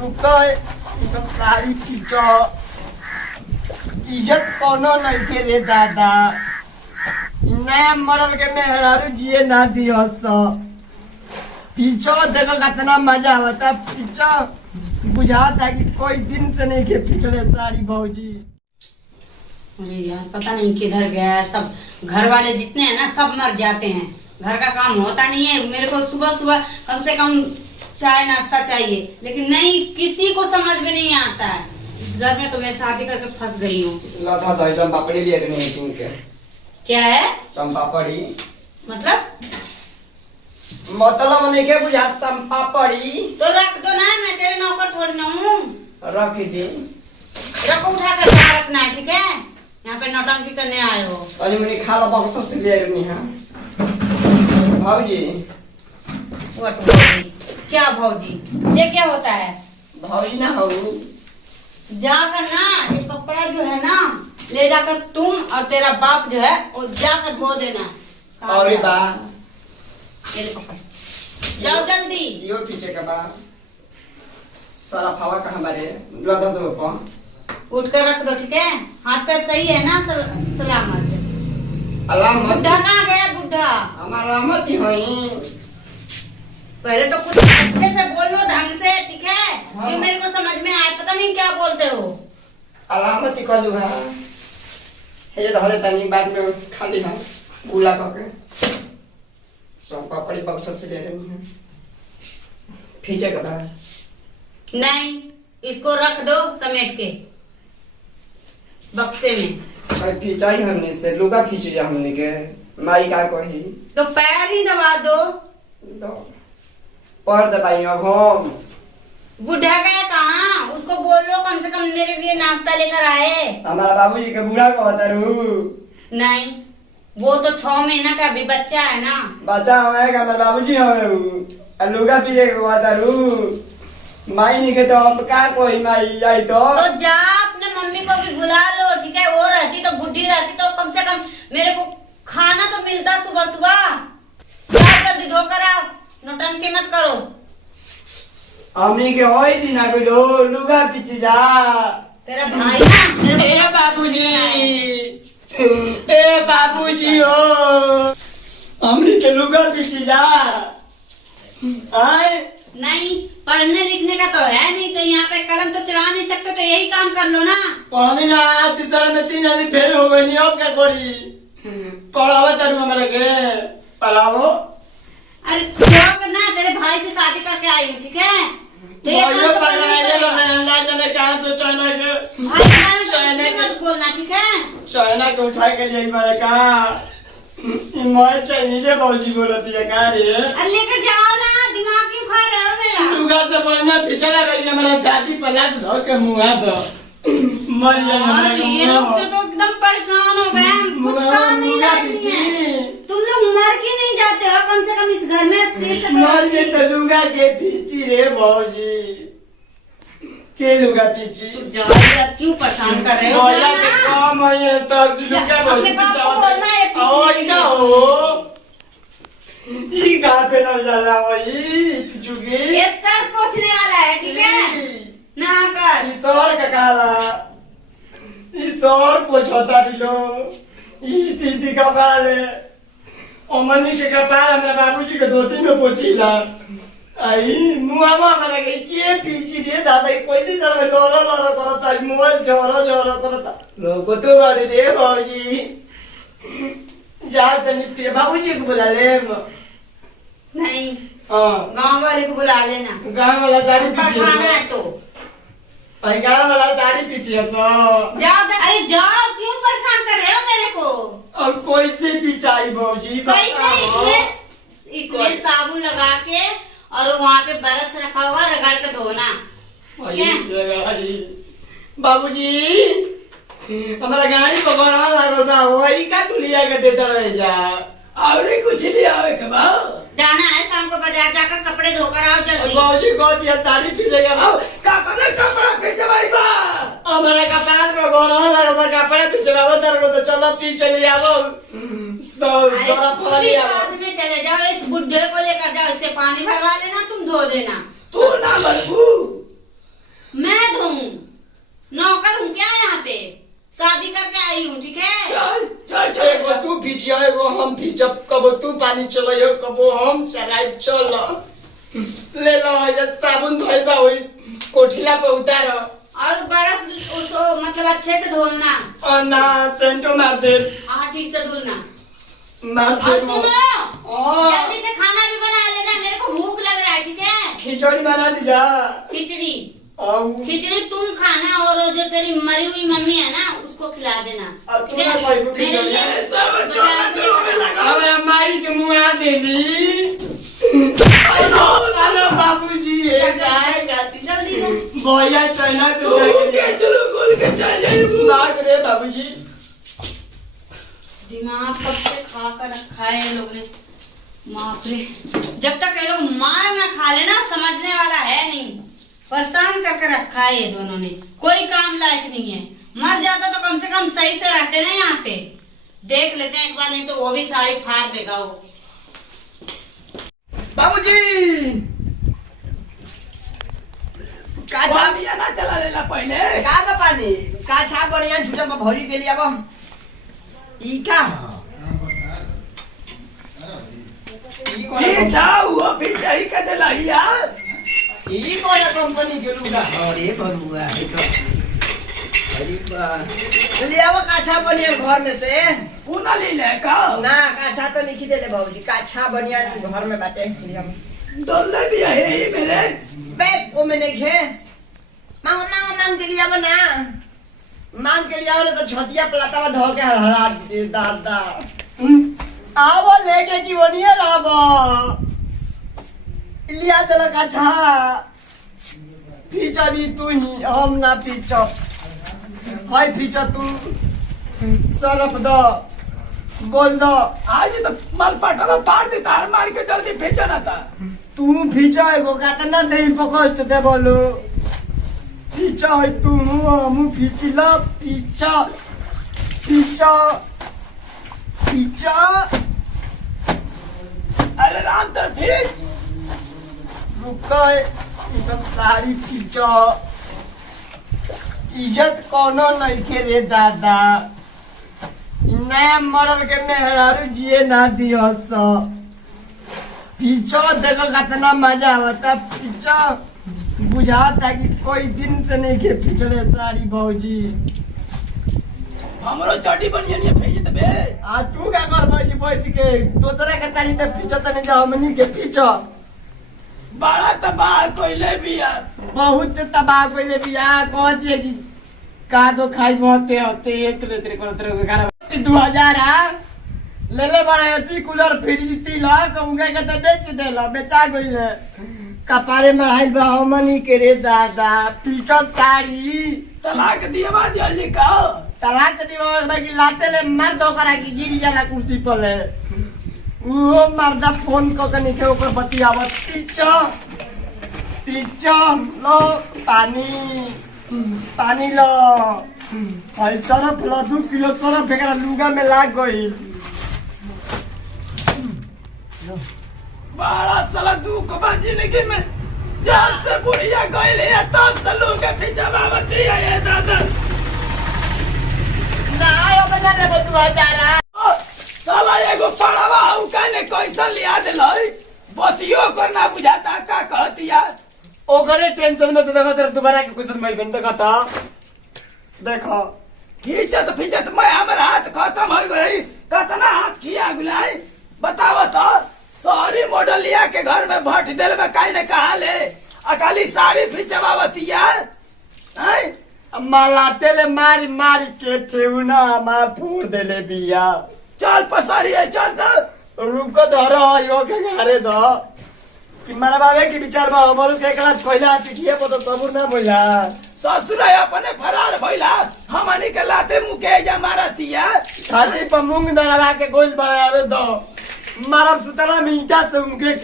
रुका सारी चीजों इज्जत कोनो नहीं के रे दादा नया मरल के मेहरारू जिए ना दियो सो पीछो देखो कितना मजा आता पीछो बुझाता कि कोई दिन से नहीं के पिछड़े सारी भौजी। अरे यार पता नहीं किधर गया सब घर वाले जितने हैं ना सब मर जाते हैं। घर का काम होता नहीं है। मेरे को सुबह सुबह कम से कम चाय नाश्ता चाहिए लेकिन नहीं किसी को समझ में नहीं आता है। इस घर में तो मैं शादी करके फंस गई हूँ। पापड़ी लिए नहीं के क्या है सम पापड़ी मतलब नहीं के बुझा सम पापड़ी तो रख दो ना मैं तेरे नौकर थोड़ी ना हूँ। रख दी रखो उठा कर यहाँ रखना है ठीक है। यहाँ पे नौटंकी करने आए हो। अरे मैंने खा लो बक्सों से ले रही है भौजी। क्या भौजी ये क्या होता है भौजी ना हो जाकर ना ये कपड़ा जो है ना ले जाकर तुम और तेरा बाप जो है वो जाकर धो देना। और ये ले पकड़ जाओ जल्दी। यो पीछे का बा सारा फावा कहाँ बारे लगा दो को उठ कर रख दो ठीक है। हाथ पैर सही है ना सलामत। अलामत बुढ़ा कहाँ गया बुढ़ा हमारा मत ही होई। पहले तो कुछ अच्छे से बोल लो ढंग से ठीक है। जो मेरे को समझ में आए पता नहीं क्या बोलते हो। अलामत ही कलू है ये धरे तनी बाद में खाली है बुला करके सब पापड़ी बक्सा से ले रही है पीछे का बाहर नहीं इसको रख दो समेट के बक्से में। अरे खींचाई हमने से लुगा खींच जा हमने के माई का कही तो पैर ही दबा दो। पर दबाई अब हम बुढ़ा गया कहाँ उसको बोलो कम से कम मेरे लिए नाश्ता लेकर आए। हमारा बाबूजी के बूढ़ा को बतारू नहीं वो तो 6 महीना का अभी बच्चा है ना। बच्चा होएगा हमारे बाबूजी होए लुगा पीछे को बतारू माई नहीं के तो हम का कोई माई आई तो जा अपने मम्मी को भी बुला लो ठीक है। वो रहती तो बुढ़ी रहती तो कम से कम मेरे को खाना तो मिलता सुबह सुबह। जाओ जल्दी धोकर आओ नौटंकी मत करो। हमनी के होई थी ना कोई लुगा पीछे जा तेरा भाई ना ए बाबूजी हो हमनी के लुगा पीछे जा आए नहीं पढ़ने लिखने का तो है नहीं तो यहाँ पे कलम तो चला नहीं सकते तो यही काम कर लो ना। पढ़ने ना तीसरा में 3 आदमी फेल हो गई नहीं अब क्या करी पढ़ावा तारू हमारे के पढ़ावो। अरे क्या करना तेरे भाई से शादी करके आई हूँ ठीक है। तो ये काम तो करना ही पड़ेगा। जाने कहाँ से चाइना के भाई के बारे में कुछ मत बोलना ठीक है। चाइना के उठा के लिए मेरे का मैं चाइनीज से भौजी बोलती है का रे। अरे लेकर जाओ ना दिमाग क्यों खा रहे हो मेरा। लुगा से बढ़िया पिछड़ा गई हमारा छाती पर लात धो के मुंह दो मर जाए ये लोग से तो एकदम परेशान हो गए हम कुछ काम नहीं करती है। तुम लोग मर के नहीं जाते हो कम से कम इस घर में सिर से मर जे तो लुगा के पीछी रे भौजी के लुगा पीछी क्यों परेशान कर रहे हो। बोला के काम है तो लुगा भौजी और क्या हो ई कहां पे न जा रहा हो ई चुकी ये सर पोछने वाला है ठीक है। नहा कर ईश्वर का काला ईश्वर पोछता दिलो ई दीदी का बाले ओ मनी से का पार हमरा बाबूजी के धोती में पोछीला आई मुआवा हमरा के पीछी रे दादा कैसे जरा लोरो लोरो करता मोल जोरो जोरो करता लोगो तो बाड़ी रे भौजी जा तनी बाबूजी को बुला ले नहीं हां गांव वाले को बुला लेना। गांव वाला साड़ी पीछे है तो गांव वाला साड़ी पीछे तो जाओ अरे जाओ क्यों परेशान कर रहे हो मेरे को। और कोई से पिचाई भौजी कैसे इसमें साबुन लगा के और वहाँ पे बरस रखा हुआ रगड़ के धोना। बाबूजी हमारा गाड़ी पकड़ा लागल बा वही का तू लिया के देता रह जा और कुछ लिया आवे के बा जाना है शाम को बाजार जाकर कपड़े धोकर आओ जल्दी। बाबूजी को दिया साड़ी पीछेगा का करे कपड़ा पीछे भाई बा हमारा कपड़ा में गोरा लागल बा कपड़ा पीछे बा तर को तो चलो पीछे ले आवो सब जरा पानी साथ में चले जाओ इस बुड्ढे को लेकर जाओ इससे पानी भरवा लेना तुम धो देना। तू ना बनबू पीछे एगो हम भी जब कबो तू पानी चलो कबो हम चलाई चल ले लो ये साबुन धोई बा ओई कोठिला पे उतार और बरस उसको मतलब अच्छे से धोना और ना सेंटो मार दे। हाँ ठीक से धुलना। मार दे। और सुनो जल्दी से खाना भी बना लेना, मेरे को भूख लग रहा है। ठीक है खिचड़ी बना दी जा। खिचड़ी और खिचड़ी तुम खाना और जो तेरी मरी हुई मम्मी है ना उसको खिला देना। अब तू ना कोई को मेरे खिचड़ी लिए सब 50 रुपए लगा। हमारा माई के मुंह दे दी। अरे बाबूजी ये काय गाती जल्दी से बोया चाइना से के चलो गोल के चल जाए लाग रे बाबूजी। दिमाग कब से खा कर रखा है ये लोग ने, बाप रे। जब तक ये लोग मार ना खा लेना समझने वाला है नहीं, परेशान करके रखा है ये दोनों ने, कोई काम लायक नहीं है। मर जाता तो कम से कम सही से रहते ना। यहाँ पे देख लेते हैं एक बार, नहीं तो वो भी सारी फाड़ देगा वो। बाबूजी काछा बिया ना चला लेला पहले का बा पानी का छा बढ़िया झूठा में भरी के लिए अब ई का ई कोन ये जाओ वो भी सही कर देला यार। ई कोन कंपनी के लुगा अरे बरुआ है तो अरे बा ले आओ काछा बढ़िया घर में से उना ले ले का ना काछा तो नहीं दे ले बाबूजी, काछा बढ़िया घर में बाटे हम डोले भी है ये मेरे बैग को में नहीं खे मांग के लिए बना मांग के लिए ना तो छतिया पलाता में धो के हरा दे दादा आवो लेके की वनिया रहबो लिया चला काछा पीछा भी तू ही हम ना पीछा हाय पीछा तू सरफ दो बोल दो आज तो माल पटना पार दे तार मार के जल्दी भेजा ना था। तू पीछा एगो कातना नहीं पकड़ दे बोलो पीछा है तू हम पीछला पीछा पीछा पीछा अरे राम तर फिर रुका है एकदम सारी पीछा इज्जत कोनो नहीं के रे दादा नया मॉडल के मेहरारू जिए ना दियो सो पीछो देखो कितना मजा आवता पीछो बुझाता कि कोई दिन से नहीं के पिछड़े सारी भौजी हमरो चटी बनिया नहीं भेज देबे। आ तू क्या कर भौजी बैठ के दोसरा के तारी ते पीछो त नहीं जा हमनी के पीछो बड़ा तबाह कोइले बिया बहुत तबाह कोइले बिया कहते कि का तो खाई बहुते होते एक लेते करते गाना 2000 ले ले बड़ा एसी कूलर फ्रिज तीला कहूंगा के तो बेच देला बेचा गइल कपारे में हाइल बा हमनी के रे दादा पीछो साड़ी तलाक दिए बाद जल्दी का तलाक दीवा बाकी लाते ले मार दो करा की गिर जाला कुर्सी पर ले वो मर्दा फोन को के निके ऊपर बतियावत पीछो पीछो लो पानी लो भाई सरफ लो 2 किलो सरफ एकरा लुगा में लाग गइल बड़ा साला दुख बा जिंदगी में जान से बुढ़िया गइले है तब से लोग के पीछे बाबती है दादा ना आयो बना ले 2000 साला एगो पड़ावा हउ काने कैसा लिया देलै बतियो को ना बुझाता का कहतिया ओकरे टेंशन में तो देखो तेरा दोबारा के क्वेश्चन में बन देखा था देखो खींचत फिंचत मैं हमारा हाथ खत्म हो गई कतना हाथ खिया गुलाई बताओ तो सारी मॉडल लिया के घर में भट दिल में कहीं ने कहा ले अकाली साड़ी फिचवावतिया हैं मालाते ले मारी मारी के ठेउना मार फोड़ देले बिया चल पसारी है चल तो रुको धरो यो के घरे दो कि मारा बाबे के विचार में हमरो के एकला पहिला पिठिए पर तो सबूर ना बोला ससुर अपने फरार भइला हमनी के लाते मुके जा मारतिया छाती पर मूंग दरवा के गोल बनावे दो मारा सुतला में ईटा से उनके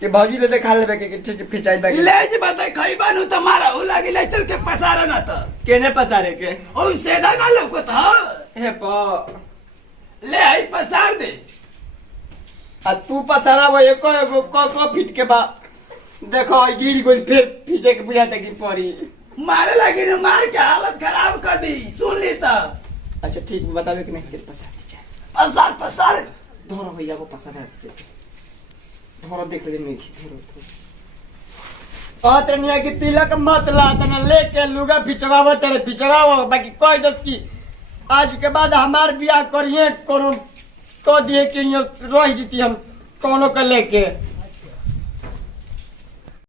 के भौजी ले खा लेबे के ठीक फिचाई बा ले जे बता खई बानू त मारा हो लागी ले चल के पसारा ना त केने पसारे के ओ सेदा ना लौको त हे प ले आई पसार दे आ तू पसारा वो एको एगो को फिट के बा देखो गिर गोल फिर पीछे के बुझाता कि पड़ी मारे लगी न मार के हालत खराब कर दी सुन ली त अच्छा ठीक बतावे कि नहीं पसार दीजिए पसार पसार धरो भैया वो पसार दीजिए धरो देख ले नहीं धरो पात्रनिया की तिलक मत ला तना लेके लुगा पिचवावा तड़े पिचवावा बाकी कोई दस की आज के बाद हमार बियाह करिए कोनो को दिए कि रह जीती हम कोनो के लेके